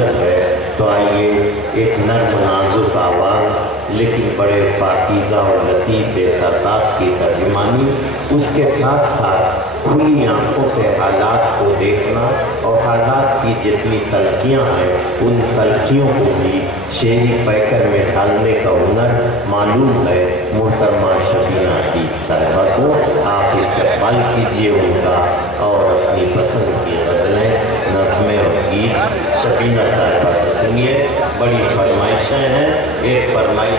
खूबसूरत है। तो आइए एक नर्म नाजुक आवाज़ लेकिन बड़े पाकीज़ा और लतीफ़ एहसासात की तर्जुमानी, उसके साथ साथ खुली आंखों से हालात को देखना और हालात की जितनी तलखियाँ हैं उन तलखियों को भी शेरी पैकर में ढालने का हुनर मालूम है मोहतरमा शबीना अदीब साहिबा को। आप इस्तक़बाल कीजिए उनका और अपनी पसंद की गज़लें, नज़्में और गीत शबीना साहिबा से सुनिए। बड़ी फरमाइशें हैं, एक फरमाइश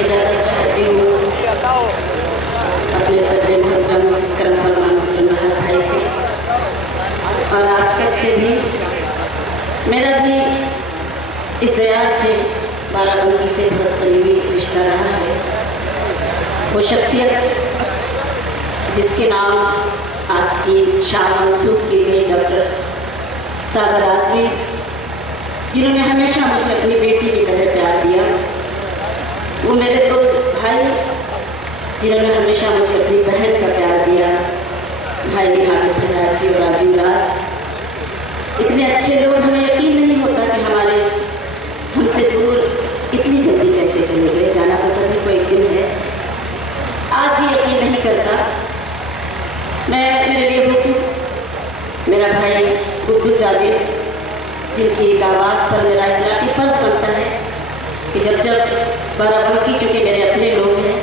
इजाज़त चाहती हूँ अपने सदर मोहतरम करम फरमान भाई से और आप सबसे भी। मेरा भी इस दयाल से बाराबंकी से बहुत करीबी रिश्ता रहा है। वो शख्सियत जिसके नाम आज की शान मंसूब की गई डॉक्टर सागर आज़मी, जिन्होंने हमेशा मुझे अपनी बेटी की तरह प्यार दिया। वो मेरे दो भाई जिन्होंने हमेशा मुझे अपनी बहन का प्यार दिया, भाई निहाल फराजी और राजीव राज। इतने अच्छे लोग, हमें यकीन नहीं होता कि हमारे हमसे दूर इतनी जल्दी कैसे चले गए। जाना तो सभी को एक दिन है, आज भी यकीन नहीं करता। मैं मेरे लिए हुक्म मेरा भाई गुड्डू जावेद, जिनकी एक आवाज़ पर मेरा इतलाकी फ़र्ज़ बनता है कि जब जब बाराबंकी चूँकि मेरे अपने लोग हैं,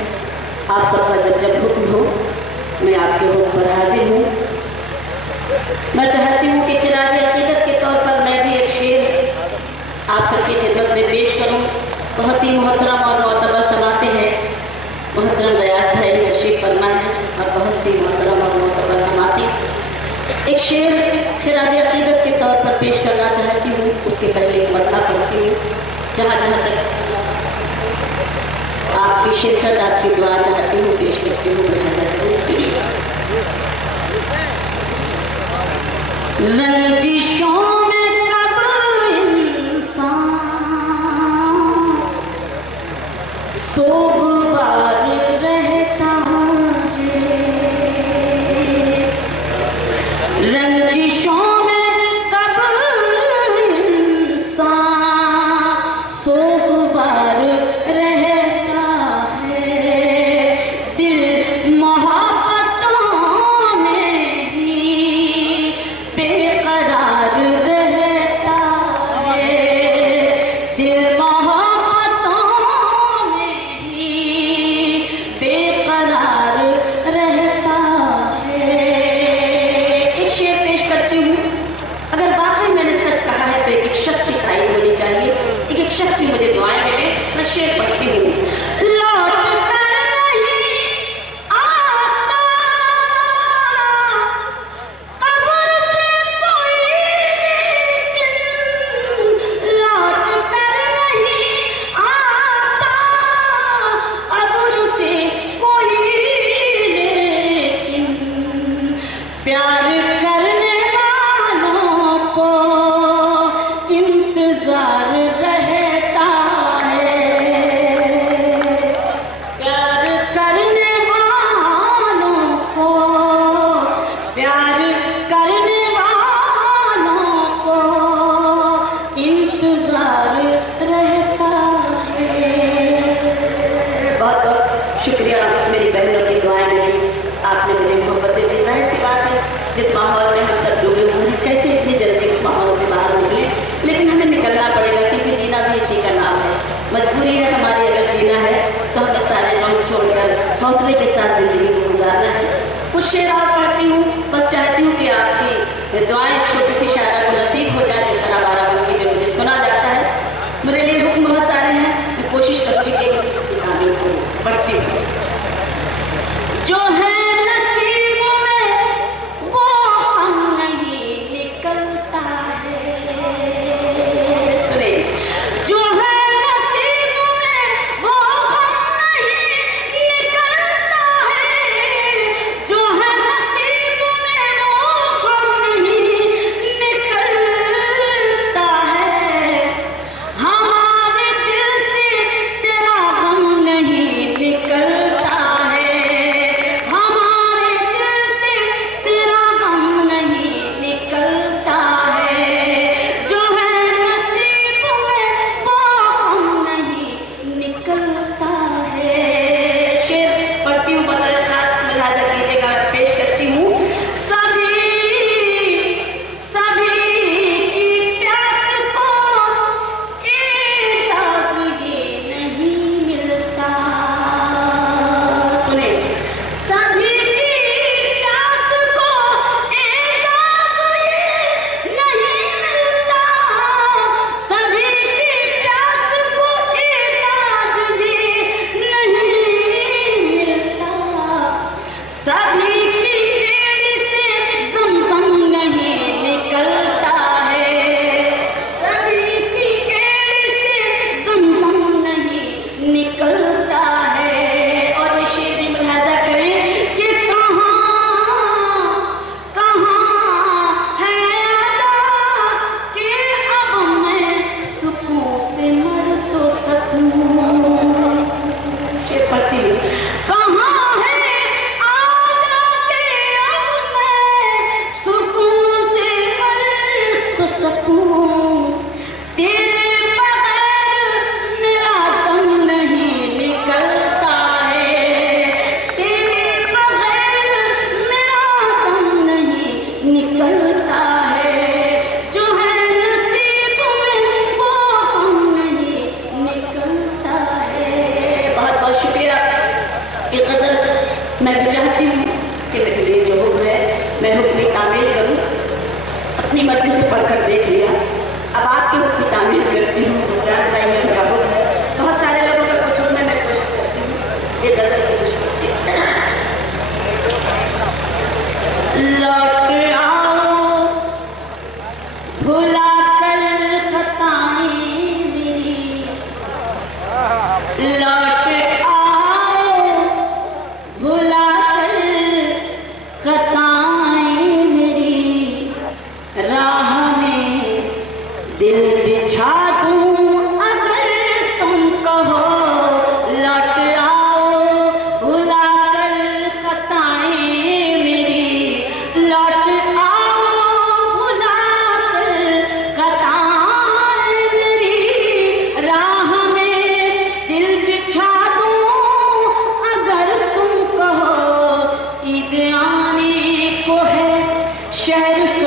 आप सबका जब जब हुक्म हो मैं आपके हुक्म पर हाजिर हूँ। मैं चाहती हूँ कि खिराज अक़ीदत के तौर पर मैं भी एक शेर आप सबकी खिदमत में पेश करूँ। बहुत ही मोहतरम और मोतबर समाते हैं मोहतरम रियाज भाई तशरीफ़ फरमा है और बहुत सी मोहतरम और मोतबर समाती। एक शेर खिराज अक़ीदत के तौर पर पेश करना चाहती हूँ। उसके पहले एक मरना पढ़ती हूँ। जहाँ जहाँ तक आपकी शिरकत, आपकी दुआ चाहती हूँ, पेश करती हूँ। रंजिशों में कब इंसान सोगवार रहता है, रंजिशों हौसले के साथ ज़िंदगी को गुजारना है। कुछ शेर और पढ़ती हूँ, बस चाहती हूँ कि आपकी दुआएं इस छोटी सी शायरा को नसीब हो जाए जिस तरह बाराबंकी में मुझे सुना जाता है। मेरे लिए हुक्म बहुत सारे हैं, मैं कोशिश करती हूँ कि किताबों को पढ़ती हूँ। जो है नसीब में वो हम नहीं निकलता है, सुने, जो है नसीब में वो हम नहीं निकलता है, सभी की केड़ी से ज़मज़म नहीं निकलता है, सभी की केड़ी से ज़मज़म नहीं निकलता है। और ये शेर भी मुलाहाजा करें कि कहाँ है आजा कि अब मैं सुकून से मर तो सकूं। शेर पढ़ती हूँ, मैं भी चाहती हूँ कि मेरे लिए जो हुक्म है मैं हुक्म की तामील करूँ। अपनी मर्जी से पढ़कर देख लिया, अब आपके हुक्म की तामील करती हूँ। गुजरात भाई में मेरा हुक्म है, बहुत सारे लोगों का कुछ हुक्म है, मैं कोशिश करती हूँ ये गजल की कोशिश करती हूँ। लौट आओ भुला कर खताएं मेरी, लौट भुला कर खताएं मेरी, राह में दिल बिछा दूं अगर तुम कहो। लौट आओ भुला कर खताएं मेरी, लौट आओ भुला कर खताएं मेरी, राह में दिल बिछा ईद आने को है शहर से